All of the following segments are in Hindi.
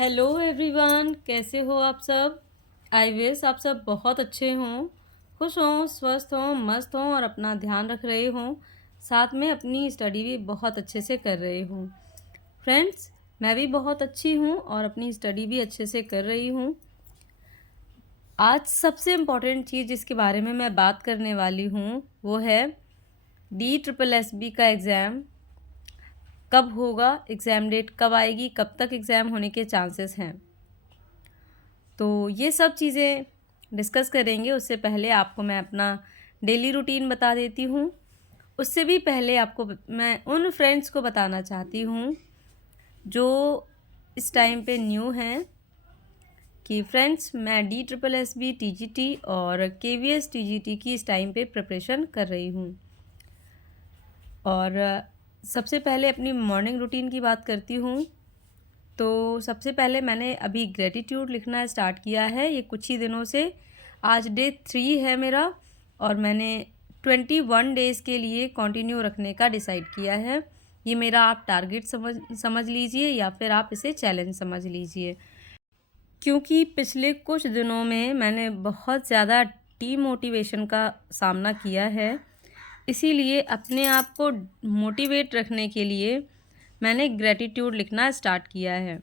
हेलो एवरीवन, कैसे हो आप सब। आई विश आप सब बहुत अच्छे हों, खुश हों, स्वस्थ हों, मस्त हों और अपना ध्यान रख रहे हों। साथ में अपनी स्टडी भी बहुत अच्छे से कर रहे हों। फ्रेंड्स, मैं भी बहुत अच्छी हूँ और अपनी स्टडी भी अच्छे से कर रही हूँ। आज सबसे इम्पॉर्टेंट चीज़ जिसके बारे में मैं बात करने वाली हूँ वो है DSSB का एग्ज़ाम कब होगा, एग्ज़ाम डेट कब आएगी, कब तक एग्ज़ाम होने के चांसेस हैं। तो ये सब चीज़ें डिस्कस करेंगे। उससे पहले आपको मैं अपना डेली रूटीन बता देती हूँ। उससे भी पहले आपको मैं उन फ्रेंड्स को बताना चाहती हूँ जो इस टाइम पे न्यू हैं कि फ्रेंड्स, मैं DSSB TGT और KVS TGT की इस टाइम पे प्रिपरेशन कर रही हूँ। और सबसे पहले अपनी मॉर्निंग रूटीन की बात करती हूँ। तो सबसे पहले मैंने अभी ग्रेटिट्यूड लिखना स्टार्ट किया है, ये कुछ ही दिनों से। आज डे 3 है मेरा और मैंने 21 डेज़ के लिए कंटिन्यू रखने का डिसाइड किया है। ये मेरा आप टारगेट समझ लीजिए या फिर आप इसे चैलेंज समझ लीजिए। क्योंकि पिछले कुछ दिनों में मैंने बहुत ज़्यादा डीमोटिवेशन का सामना किया है, इसीलिए अपने आप को मोटिवेट रखने के लिए मैंने ग्रेटिट्यूड लिखना स्टार्ट किया है।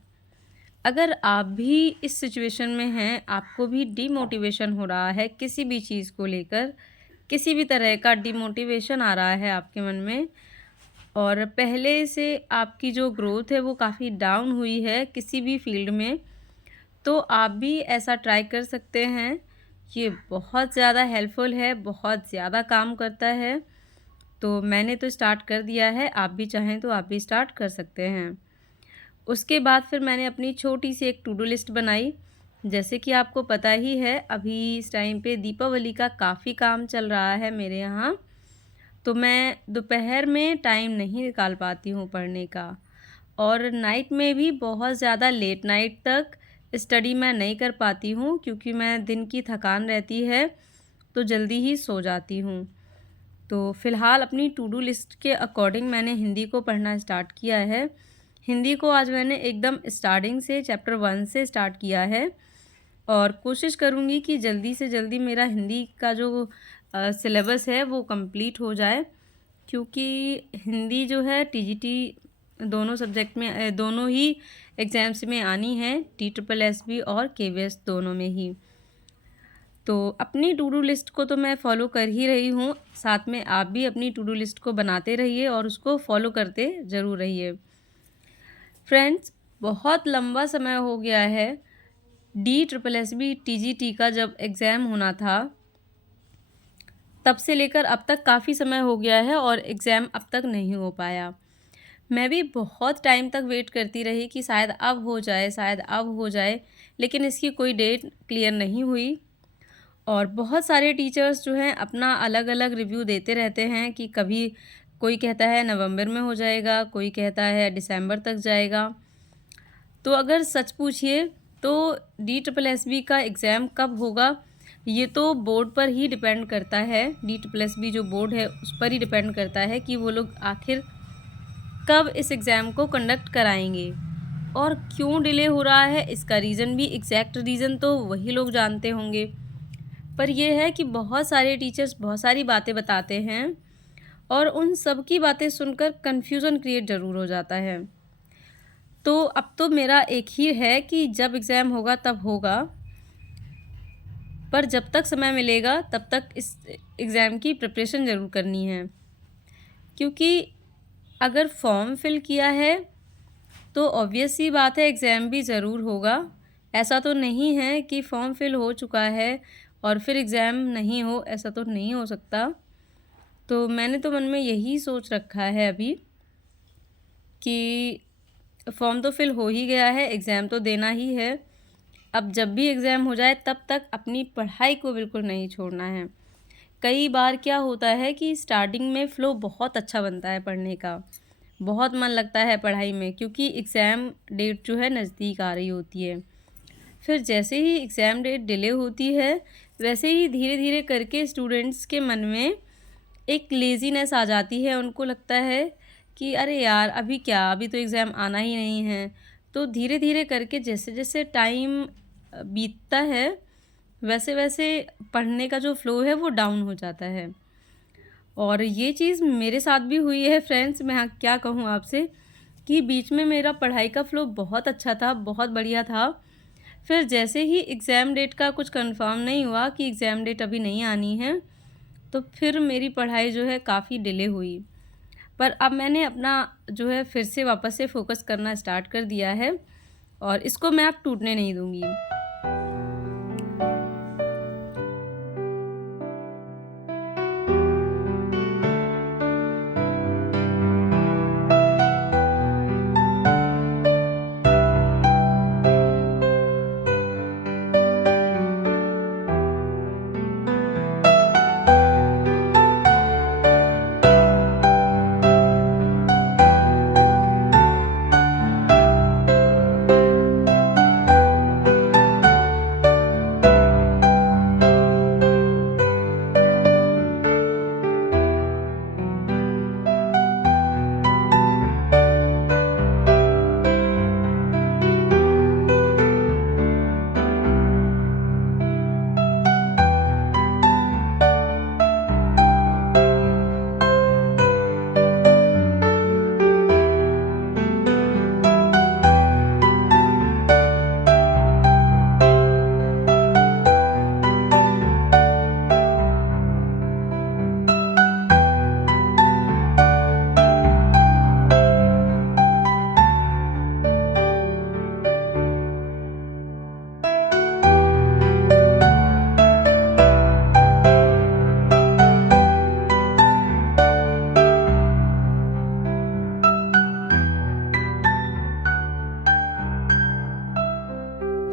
अगर आप भी इस सिचुएशन में हैं, आपको भी डीमोटिवेशन हो रहा है किसी भी चीज़ को लेकर, किसी भी तरह का डीमोटिवेशन आ रहा है आपके मन में और पहले से आपकी जो ग्रोथ है वो काफ़ी डाउन हुई है किसी भी फील्ड में, तो आप भी ऐसा ट्राई कर सकते हैं। ये बहुत ज़्यादा हेल्पफुल है, बहुत ज़्यादा काम करता है। तो मैंने तो स्टार्ट कर दिया है, आप भी चाहें तो आप भी स्टार्ट कर सकते हैं। उसके बाद फिर मैंने अपनी छोटी सी एक टू डू लिस्ट बनाई। जैसे कि आपको पता ही है, अभी इस टाइम पे दीपावली का काफ़ी काम चल रहा है मेरे यहाँ, तो मैं दोपहर में टाइम नहीं निकाल पाती हूँ पढ़ने का और नाइट में भी बहुत ज़्यादा लेट नाइट तक स्टडी मैं नहीं कर पाती हूँ क्योंकि मैं दिन की थकान रहती है तो जल्दी ही सो जाती हूँ। तो फ़िलहाल अपनी टू डू लिस्ट के अकॉर्डिंग मैंने हिंदी को पढ़ना स्टार्ट किया है। हिंदी को आज मैंने एकदम स्टार्टिंग से चैप्टर 1 से स्टार्ट किया है और कोशिश करूँगी कि जल्दी से जल्दी मेरा हिंदी का जो सिलेबस है वो कंप्लीट हो जाए, क्योंकि हिंदी जो है TGT दोनों सब्जेक्ट में दोनों ही एग्ज़ाम्स में आनी है, DSSB और KVS दोनों में ही। तो अपनी टू डू लिस्ट को तो मैं फ़ॉलो कर ही रही हूँ, साथ में आप भी अपनी टू डू लिस्ट को बनाते रहिए और उसको फ़ॉलो करते ज़रूर रहिए। फ्रेंड्स, बहुत लंबा समय हो गया है DSSB TGT का जब एग्ज़ाम होना था, तब से लेकर अब तक काफ़ी समय हो गया है और एग्ज़ाम अब तक नहीं हो पाया। मैं भी बहुत टाइम तक वेट करती रही कि शायद अब हो जाए, शायद अब हो जाए, लेकिन इसकी कोई डेट क्लियर नहीं हुई। और बहुत सारे टीचर्स जो हैं अपना अलग-अलग रिव्यू देते रहते हैं कि कभी कोई कहता है नवंबर में हो जाएगा, कोई कहता है दिसंबर तक जाएगा। तो अगर सच पूछिए तो DSSB का एग्ज़ाम कब होगा, ये तो बोर्ड पर ही डिपेंड करता है। DSSB जो बोर्ड है उस पर ही डिपेंड करता है कि वो लोग आखिर कब इस एग्ज़ाम को कंडक्ट कराएंगे और क्यों डिले हो रहा है, इसका रीज़न भी एग्जैक्ट रीज़न तो वही लोग जानते होंगे। पर यह है कि बहुत सारे टीचर्स बहुत सारी बातें बताते हैं और उन सब की बातें सुनकर कन्फ्यूज़न क्रिएट ज़रूर हो जाता है। तो अब तो मेरा एक ही है कि जब एग्ज़ाम होगा तब होगा, पर जब तक समय मिलेगा तब तक इस एग्ज़ाम की प्रिपरेशन ज़रूर करनी है। क्योंकि अगर फॉर्म फिल किया है तो ऑब्वियस सी बात है एग्ज़ाम भी ज़रूर होगा। ऐसा तो नहीं है कि फॉर्म फिल हो चुका है और फिर एग्ज़ाम नहीं हो, ऐसा तो नहीं हो सकता। तो मैंने तो मन में यही सोच रखा है अभी कि फॉर्म तो फिल हो ही गया है, एग्ज़ाम तो देना ही है। अब जब भी एग्ज़ाम हो जाए तब तक अपनी पढ़ाई को बिल्कुल नहीं छोड़ना है। कई बार क्या होता है कि स्टार्टिंग में फ़्लो बहुत अच्छा बनता है पढ़ने का, बहुत मन लगता है पढ़ाई में क्योंकि एग्ज़ाम डेट जो है नज़दीक आ रही होती है। फिर जैसे ही एग्ज़ाम डेट डिले होती है, वैसे ही धीरे-धीरे करके स्टूडेंट्स के मन में एक लेज़ीनेस आ जाती है। उनको लगता है कि अरे यार! अभी क्या, अभी तो एग्ज़ाम आना ही नहीं है, तो धीरे धीरे करके जैसे जैसे टाइम बीतता है वैसे वैसे पढ़ने का जो फ़्लो है वो डाउन हो जाता है। और ये चीज़ मेरे साथ भी हुई है फ्रेंड्स। मैं हाँ क्या कहूँ आपसे कि बीच में मेरा पढ़ाई का फ़्लो बहुत अच्छा था, बहुत बढ़िया था। फिर जैसे ही एग्ज़ाम डेट का कुछ कंफ़र्म नहीं हुआ कि एग्ज़ाम डेट अभी नहीं आनी है, तो फिर मेरी पढ़ाई जो है काफ़ी डिले हुई। पर अब मैंने अपना जो है फिर से वापस से फ़ोकस करना स्टार्ट कर दिया है और इसको मैं अब टूटने नहीं दूँगी।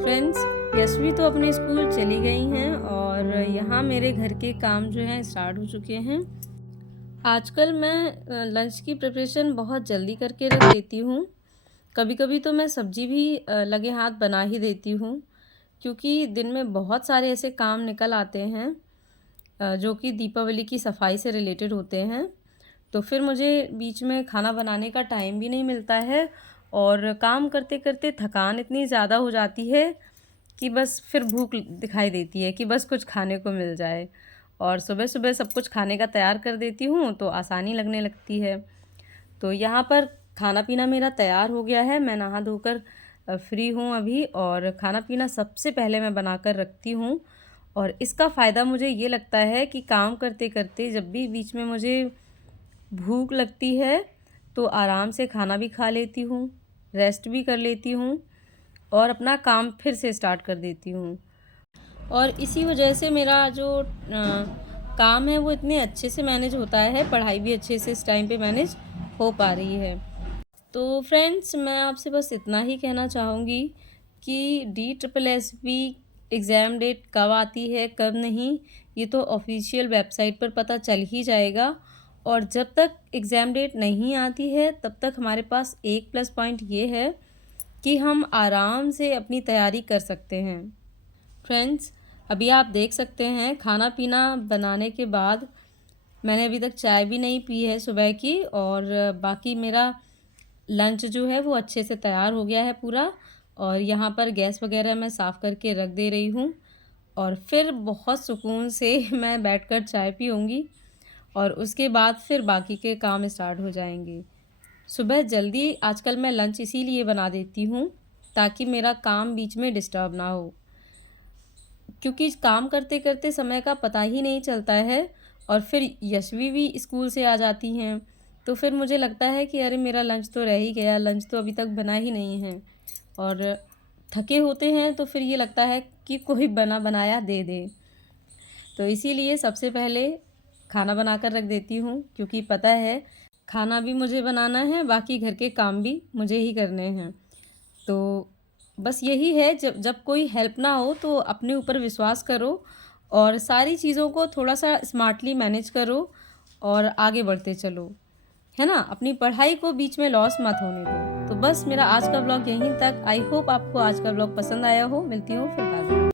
फ्रेंड्स, यशवी तो अपने स्कूल चली गई हैं और यहाँ मेरे घर के काम जो हैं स्टार्ट हो चुके हैं। आजकल मैं लंच की प्रिपरेशन बहुत जल्दी करके रख देती हूँ। कभी-कभी तो मैं सब्ज़ी भी लगे हाथ बना ही देती हूँ, क्योंकि दिन में बहुत सारे ऐसे काम निकल आते हैं जो कि दीपावली की सफाई से रिलेटेड होते हैं। तो फिर मुझे बीच में खाना बनाने का टाइम भी नहीं मिलता है और काम करते-करते थकान इतनी ज़्यादा हो जाती है कि बस फिर भूख दिखाई देती है कि बस कुछ खाने को मिल जाए। और सुबह-सुबह सब कुछ खाने का तैयार कर देती हूँ तो आसानी लगने लगती है। तो यहाँ पर खाना-पीना मेरा तैयार हो गया है। मैं नहा धोकर फ्री हूँ अभी और खाना-पीना सबसे पहले मैं बनाकर रखती हूँ। और इसका फ़ायदा मुझे ये लगता है कि काम करते-करते जब भी बीच में मुझे भूख लगती है तो आराम से खाना भी खा लेती हूँ, रेस्ट भी कर लेती हूँ और अपना काम फिर से स्टार्ट कर देती हूँ। और इसी वजह से मेरा जो काम है वो इतने अच्छे से मैनेज होता है, पढ़ाई भी अच्छे से इस टाइम पे मैनेज हो पा रही है। तो फ्रेंड्स, मैं आपसे बस इतना ही कहना चाहूँगी कि DSSB एग्ज़ाम डेट कब आती है, कब नहीं, ये तो ऑफ़िशियल वेबसाइट पर पता चल ही जाएगा। और जब तक एग्ज़ाम डेट नहीं आती है, तब तक हमारे पास एक प्लस पॉइंट ये है कि हम आराम से अपनी तैयारी कर सकते हैं। फ्रेंड्स, अभी आप देख सकते हैं खाना-पीना बनाने के बाद मैंने अभी तक चाय भी नहीं पी है सुबह की और बाकी मेरा लंच जो है वो अच्छे से तैयार हो गया है पूरा। और यहाँ पर गैस वगैरह मैं साफ़ करके रख दे रही हूँ और फिर बहुत सुकून से मैं बैठकर चाय पीऊँगी और उसके बाद फिर बाकी के काम स्टार्ट हो जाएंगे। सुबह जल्दी आजकल मैं लंच इसीलिए बना देती हूँ ताकि मेरा काम बीच में डिस्टर्ब ना हो, क्योंकि काम करते-करते समय का पता ही नहीं चलता है। और फिर यशवी भी स्कूल से आ जाती हैं, तो फिर मुझे लगता है कि अरे मेरा लंच तो रह ही गया, लंच तो अभी तक बना ही नहीं है। और थके होते हैं तो फिर ये लगता है कि कोई बना बनाया दे दे। तो इसीलिए सबसे पहले खाना बनाकर रख देती हूँ, क्योंकि पता है खाना भी मुझे बनाना है, बाकी घर के काम भी मुझे ही करने हैं। तो बस यही है, जब जब कोई हेल्प ना हो तो अपने ऊपर विश्वास करो और सारी चीज़ों को थोड़ा-सा स्मार्टली मैनेज करो और आगे बढ़ते चलो, है ना? अपनी पढ़ाई को बीच में लॉस मत होने दो। तो बस मेरा आज का व्लॉग यहीं तक। आई होप आपको आज का व्लॉग पसंद आया हो। मिलती हूँ फिर बाद में।